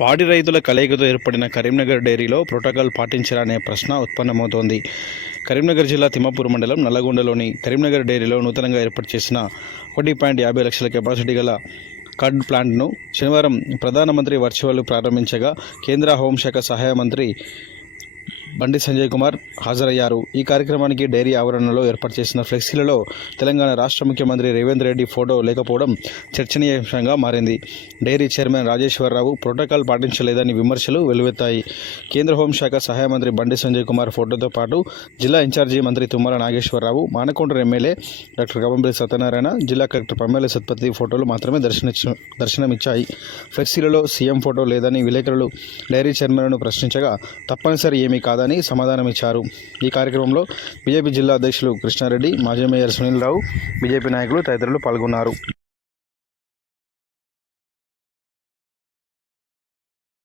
పాడి రైతుల కలయికతో ఏర్పడిన కరీంనగర్ డైరీలో ప్రోటోకాల్ పాటించరా అనే ప్రశ్న ఉత్పన్నమవుతోంది. కరీంనగర్ జిల్లా తిమ్మాపూర్ మండలం నల్లగొండలోని కరీంనగర్ డైరీలో నూతనంగా ఏర్పాటు చేసిన ఒకటి పాయింట్ యాభై లక్షల కెపాసిటీ గల కడ్ ప్లాంట్ను శనివారం ప్రధానమంత్రి వర్చువల్ ప్రారంభించగా కేంద్ర హోంశాఖ సహాయ మంత్రి బండి సంజయ్ కుమార్ హాజరయ్యారు. ఈ కార్యక్రమానికి డైరీ ఆవరణలో ఏర్పాటు చేసిన ఫ్లెక్సీలలో తెలంగాణ రాష్ట్ర ముఖ్యమంత్రి రేవంత్ రెడ్డి ఫోటో లేకపోవడం చర్చనీయాంశంగా మారింది. డైరీ చైర్మన్ రాజేశ్వరరావు ప్రోటోకాల్ పాటించలేదని విమర్శలు వెలువెత్తాయి కేంద్ర హోంశాఖ సహాయ మంత్రి బండి సంజయ్ కుమార్ ఫోటోతో పాటు జిల్లా ఇన్ఛార్జి మంత్రి తుమ్మల నాగేశ్వరరావు మానకొండ ఎమ్మెల్యే డాక్టర్ కవంపల్లి సత్యనారాయణ జిల్లా కలెక్టర్ పమ్మేల సత్పతి ఫోటోలు మాత్రమే దర్శన దర్శనమిచ్చాయి. ఫ్లెక్సీలలో సీఎం ఫోటో లేదని విలేకరులు డైరీ చైర్మన్ను ప్రశ్నించగా తప్పనిసరి ఏమీ కాదు కాదని సమాధానమిచ్చారు. ఈ కార్యక్రమంలో బీజేపీ జిల్లా అధ్యక్షులు కృష్ణారెడ్డి మాజీ మేయర్ సునీల్ రావు బీజేపీ నాయకులు తదితరులు పాల్గొన్నారు.